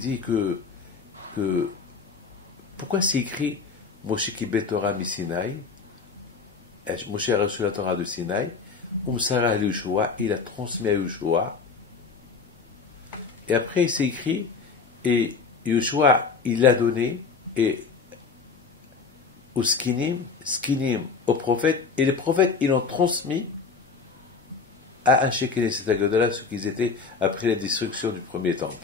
dit que pourquoi c'est écrit Moshe Kibel Torah mi Sinaï, Moshe a reçu la Torah de Sinaï, Sarah à Yeshua, il a transmis à Yeshua, et après il s'est écrit, et Yeshua il l'a donné, et aux skinim, aux prophètes, et les prophètes ils l'ont transmis à Anshe Knesset Agadol, ce qu'ils étaient après la destruction du premier temple.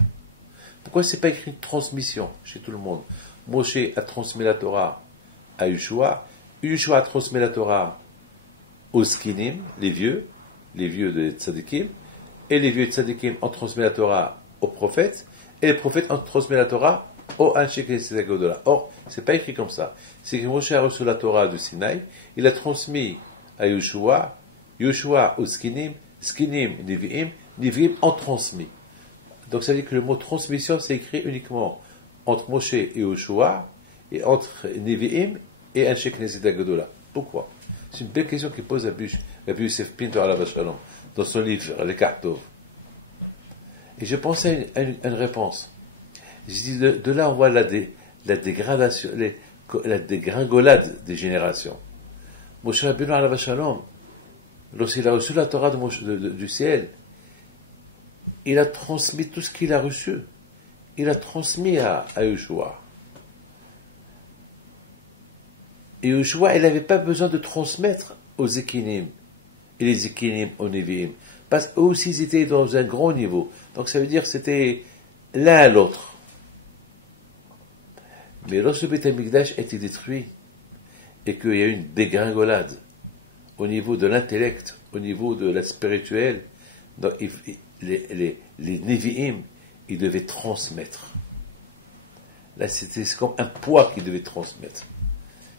Pourquoi c'est pas écrit transmission chez tout le monde? Moshe a transmis la Torah à Yeshua, Yeshua a transmis la Torah aux skinim, les vieux de tzadikim, et les vieux de tzadikim ont transmis la Torah aux prophètes, et les prophètes ont transmis la Torah aux Anshe Knesset Agadol. Or, c'est pas écrit comme ça. C'est que Moshe a reçu la Torah de Sinaï, il a transmis à Yeshua aux skinim, Nevi'im ont transmis. Donc ça veut dire que le mot transmission, c'est écrit uniquement entre Moshe et Yeshua, et entre Nevi'im et Anshe Knesset Agadol. Pourquoi? C'est une belle question qu'il pose Rabbi Yosef Pinto alav shalom dans son livre Les Kartov. Et je pensais à une réponse. Je dis de là on voit la dégradation, la dégringolade des générations. Moshe Rabbeinu alav shalom, lorsqu'il a reçu la Torah du ciel, il a transmis tout ce qu'il a reçu. Il a transmis à Yeshua. Et Yeshua, il n'avait pas besoin de transmettre aux Ekinim, et les Ekinim aux Nevi'im, parce qu'eux aussi ils étaient dans un grand niveau. Donc ça veut dire que c'était l'un à l'autre. Mais lorsque le Beth Amikdash a été détruit, et qu'il y a eu une dégringolade au niveau de l'intellect, au niveau de la spirituelle, donc les Nevi'im, ils devaient transmettre. Là, c'était comme un poids qu'ils devaient transmettre.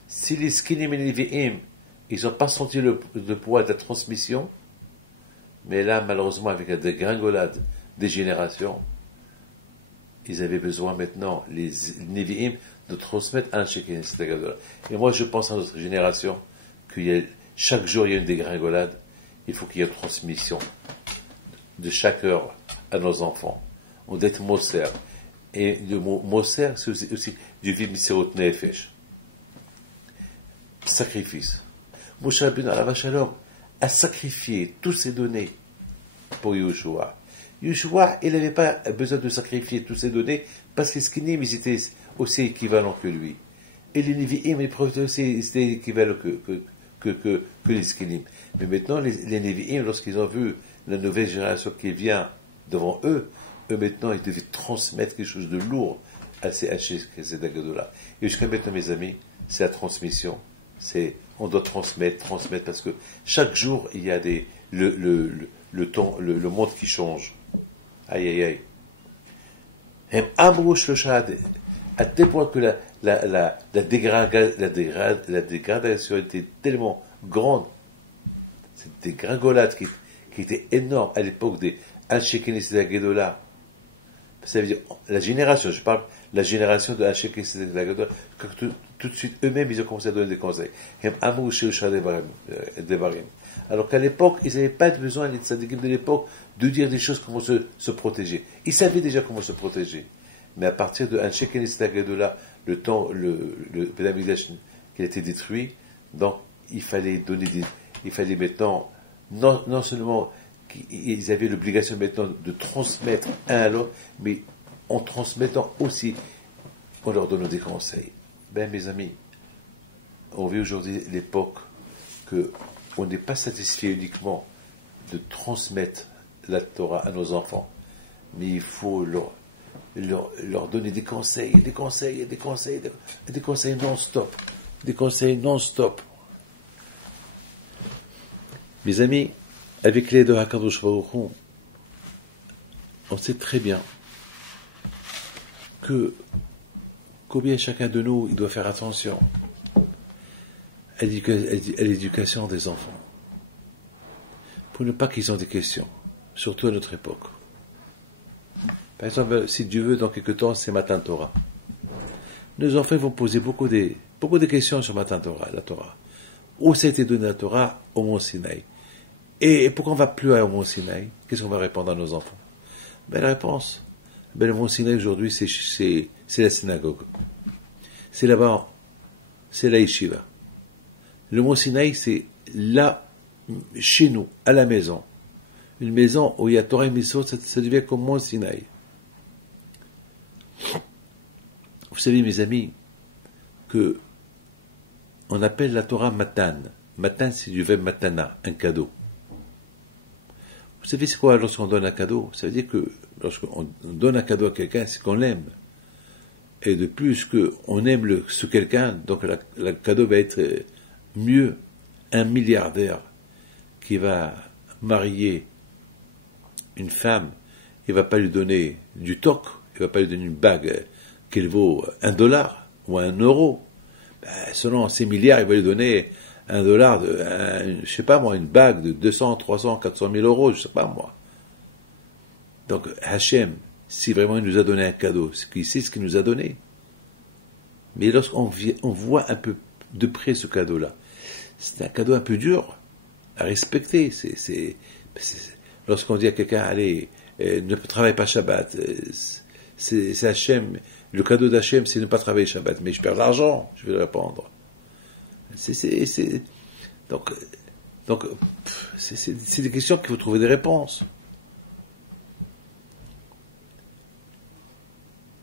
Si les Skinim et les Nevi'im, ils n'ont pas senti le poids de la transmission, mais là, malheureusement, avec la dégringolade des générations, ils avaient besoin maintenant, les Nevi'im, de transmettre un Anshe Knesset Agadol. Et moi, je pense à notre génération, chaque jour, il y a une dégringolade, il faut qu'il y ait une transmission de chaque heure à nos enfants. On doit être Moser. Et le mot Moser, c'est aussi du Vimserot Nefesh. Sacrifice. Moshe Rabbeinu alav shalom a sacrifié tous ses données pour Yeshua. Yeshua, il n'avait pas besoin de sacrifier tous ses données parce que les skinim, ils étaient aussi équivalents que lui. Et les Nevi'im, les prophètes aussi, ils étaient équivalents que les skinim. Mais maintenant, les Nevi'im, lorsqu'ils ont vu la nouvelle génération qui vient devant eux maintenant, ils devaient transmettre quelque chose de lourd, assez haché que c'est d'Agadola. Et jusqu'à maintenant, mes amis, c'est la transmission. On doit transmettre, parce que chaque jour, il y a le temps, le monde qui change. Aïe, aïe, aïe. À tel point que la dégradation était tellement grande, cette dégringolade qui était énorme à l'époque des Al-Shekenis et Gedola. Ça veut dire, la génération, je parle la génération de Al-Shekenis et Gedola, tout de suite, eux-mêmes, ils ont commencé à donner des conseils. Alors qu'à l'époque, ils n'avaient pas besoin, les tzadikim de l'époque, de dire des choses, comment se protéger. Ils savaient déjà comment se protéger. Mais à partir de Al-Shekenis et Gedola, le temps, le Beth Amikdash qui a été détruit, donc il fallait maintenant, non seulement qu'ils avaient l'obligation maintenant de transmettre un à l'autre, mais en transmettant aussi, on leur donne des conseils. Ben, mes amis, on vit aujourd'hui l'époque que on n'est pas satisfait uniquement de transmettre la Torah à nos enfants, mais il faut leur donner des conseils non-stop. Des conseils non-stop. Mes amis, avec l'aide de HaKadosh Baruch Hu, on sait très bien que combien chacun de nous il doit faire attention à l'éducation des enfants, pour ne pas qu'ils aient des questions, surtout à notre époque. Par exemple, si Dieu veut, dans quelques temps, c'est Matan Torah. Nos enfants vont poser beaucoup de questions sur Matan Torah, la Torah. Où ça a été donné la Torah? Au Mont Sinaï. Et pourquoi on ne va plus au Mont Sinaï? Qu'est-ce qu'on va répondre à nos enfants? Ben, la réponse, le Mont Sinaï aujourd'hui, c'est la synagogue. C'est là-bas, c'est la yeshiva. Le Mont Sinaï, c'est là, chez nous, à la maison. Une maison où il y a Torah et Mitzvot, ça devient comme Mont Sinaï. Vous savez, mes amis, que on appelle la Torah Matan. Matan, c'est du verbe matana, un cadeau. Vous savez c'est quoi lorsqu'on donne un cadeau? Ça veut dire que lorsqu'on donne un cadeau à quelqu'un, c'est qu'on l'aime. Et de plus qu'on aime ce quelqu'un, donc le cadeau va être mieux. Un milliardaire qui va marier une femme, il ne va pas lui donner du toc, il ne va pas lui donner une bague qu'elle vaut $1 ou €1. Selon ses milliards, il va lui donner $1, je sais pas moi, une bague de 200, 300, 400 000 €, je sais pas moi. Donc, Hachem, si vraiment il nous a donné un cadeau, c'est qu'il sait ce qu'il nous a donné. Mais lorsqu'on voit un peu de près ce cadeau-là, c'est un cadeau un peu dur à respecter. Lorsqu'on dit à quelqu'un, allez, ne travaille pas Shabbat, c'est Hachem, le cadeau d'Hachem, c'est ne pas travailler Shabbat, mais je perds l'argent, je vais le répondre. Donc, c'est des questions qu'il faut trouver des réponses.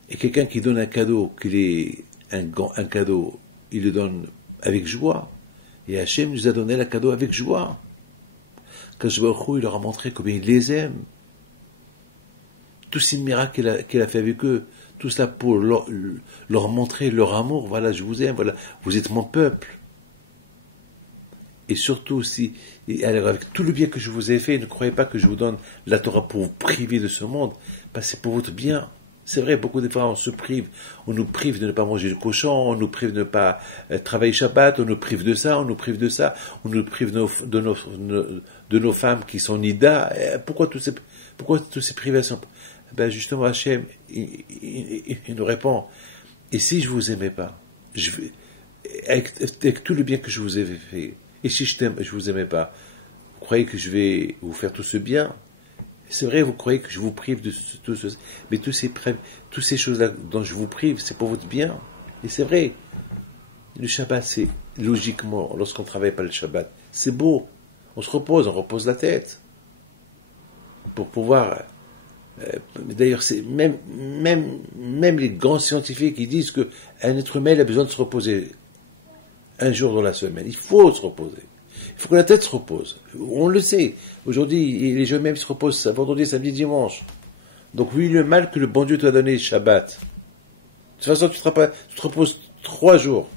Et quelqu'un qui donne un cadeau, qu'il est un cadeau, il le donne avec joie. Et Hachem nous a donné le cadeau avec joie. Quand il leur a montré combien il les aime. Tous ces miracles qu'il a fait avec eux, tout cela pour leur montrer leur amour. Voilà, je vous aime, voilà, vous êtes mon peuple. Et surtout, alors avec tout le bien que je vous ai fait, ne croyez pas que je vous donne la Torah pour vous priver de ce monde, parce que c'est pour votre bien. C'est vrai, beaucoup de fois on nous prive de ne pas manger de cochon, on nous prive de ne pas travailler Shabbat, on nous prive de ça, on nous prive de nos femmes qui sont nida. Pourquoi toutes ces privations? Ben justement, Hachem, il nous répond, et si je vous aimais pas, avec tout le bien que je vous ai fait, et si je vous aimais pas, vous croyez que je vais vous faire tout ce bien? C'est vrai, vous croyez que je vous prive de tout ce... Mais toutes ces choses-là dont je vous prive, c'est pour votre bien. Et c'est vrai. Le Shabbat, c'est logiquement, lorsqu'on ne travaille pas le Shabbat, c'est beau. On repose la tête. Pour pouvoir... d'ailleurs, c'est même les grands scientifiques qui disent qu'un être humain il a besoin de se reposer un jour dans la semaine. Il faut se reposer. Il faut que la tête se repose. On le sait. Aujourd'hui, les gens même se reposent vendredi, samedi, dimanche. Donc oui, le mal que le bon Dieu t'a donné, Shabbat. toute façon, tu te reposes 3 jours.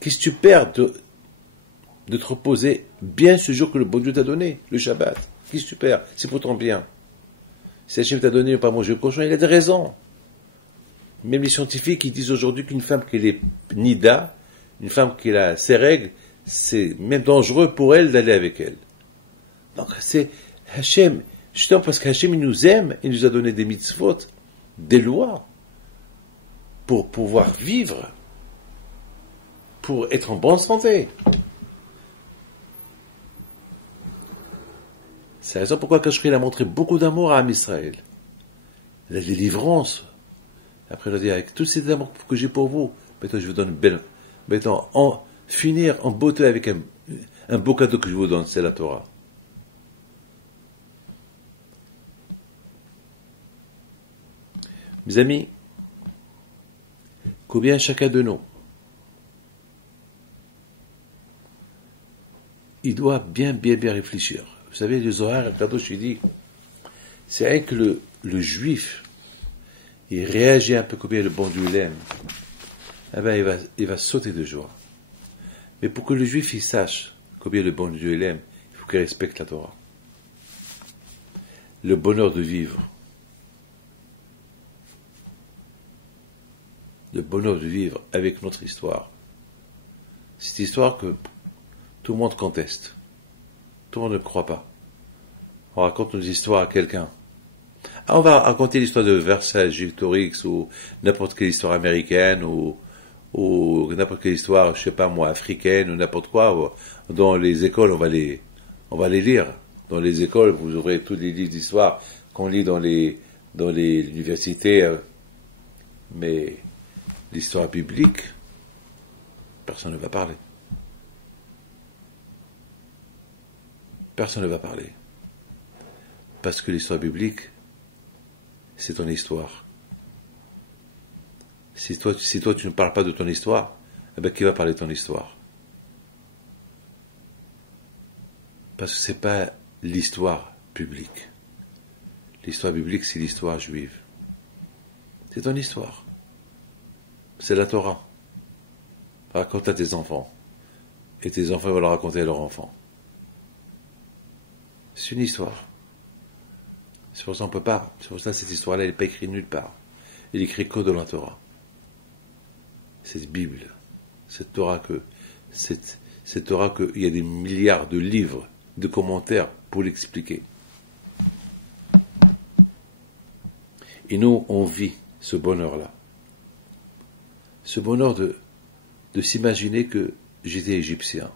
Qu'est-ce que tu perds de te reposer bien ce jour que le bon Dieu t'a donné, le Shabbat? Qu'est-ce que tu perds? C'est pour ton bien. Si Hachem t'a donné de ne pas manger le cochon, il a des raisons. Même les scientifiques, ils disent aujourd'hui qu'une femme qui est nida, une femme qui a ses règles, c'est même dangereux pour elle d'aller avec elle. Donc c'est Hachem, justement parce qu'Hachem il nous aime, il nous a donné des mitzvot, des lois, pour pouvoir vivre, pour être en bonne santé. C'est la raison pourquoi Kashri a montré beaucoup d'amour à Am Israël. La délivrance. Après, il a dit, avec tous ces amours que j'ai pour vous, maintenant je vous donne une belle. Maintenant, finir en beauté avec un beau cadeau que je vous donne, c'est la Torah. Mes amis, combien chacun de nous, il doit bien réfléchir. Vous savez, le Zohar, Kadosh, il dit, c'est vrai que le juif, il réagit un peu combien le bon Dieu l'aime, eh ben, il va sauter de joie. Mais pour que le juif il sache combien le bon Dieu l'aime, il faut qu'il respecte la Torah. Le bonheur de vivre. Le bonheur de vivre avec notre histoire. Cette histoire que tout le monde conteste. Tout le monde ne croit pas. On raconte nos histoires à quelqu'un. On va raconter l'histoire de Vercingétorix ou n'importe quelle histoire américaine ou n'importe quelle histoire, je sais pas moi, africaine ou n'importe quoi. Dans les écoles, on va les lire. Dans les écoles, vous aurez tous les livres d'histoire qu'on lit dans les universités. Mais l'histoire biblique, personne ne va parler. Personne ne va parler. Parce que l'histoire biblique, c'est ton histoire. Si toi tu ne parles pas de ton histoire, eh bien, qui va parler de ton histoire? Parce que c'est pas l'histoire publique. L'histoire biblique, c'est l'histoire juive. C'est ton histoire. C'est la Torah. Raconte à tes enfants. Et tes enfants vont le raconter à leurs enfants. C'est une histoire. C'est pour ça qu'on peut pas. C'est pour ça que cette histoire-là, elle n'est pas écrite nulle part. Elle est écrite que dans la Torah. Cette Bible, cette Torah il y a des milliards de livres, de commentaires pour l'expliquer. Et nous, on vit ce bonheur-là. Ce bonheur de s'imaginer que j'étais égyptien.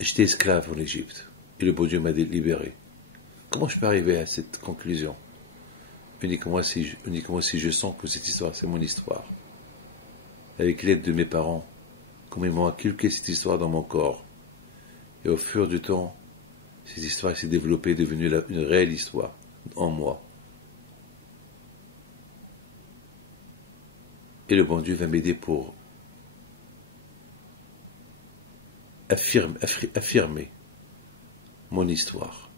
J'étais esclave en Égypte. Et le bon Dieu m'a libéré. Comment je peux arriver à cette conclusion? Uniquement si je sens que cette histoire, c'est mon histoire. Avec l'aide de mes parents, comme ils m'ont inculqué cette histoire dans mon corps. Et au fur du temps, cette histoire s'est développée, est devenue une réelle histoire en moi. Et le bon Dieu va m'aider pour affirmer mon histoire.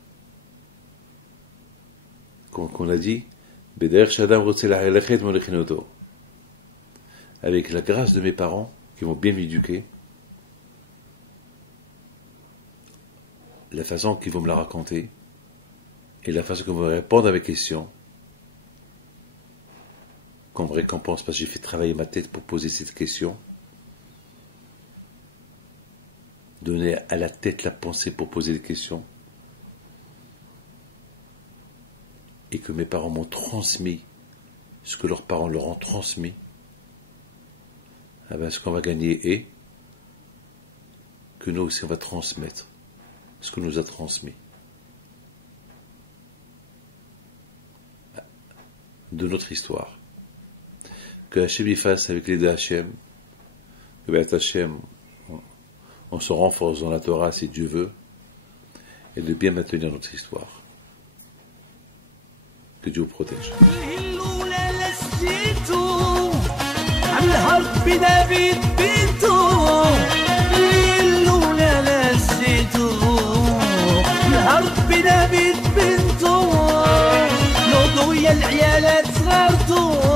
Comme on a dit, avec la grâce de mes parents qui m'ont bien éduqué, la façon qu'ils vont me la raconter et la façon qu'ils vont me répondre à mes questions, comme récompense parce que j'ai fait travailler ma tête pour poser cette question, donner à la tête la pensée pour poser des questions, et que mes parents m'ont transmis ce que leurs parents leur ont transmis, eh bien, ce qu'on va gagner est que nous aussi on va transmettre ce qu'on nous a transmis. De notre histoire. Que Hachem y fasse avec les deux Hachem, que Béat Hachem, on se renforce dans la Torah si Dieu veut, et de bien maintenir notre histoire. Que Dieu vous protège. ثلاث صغار طول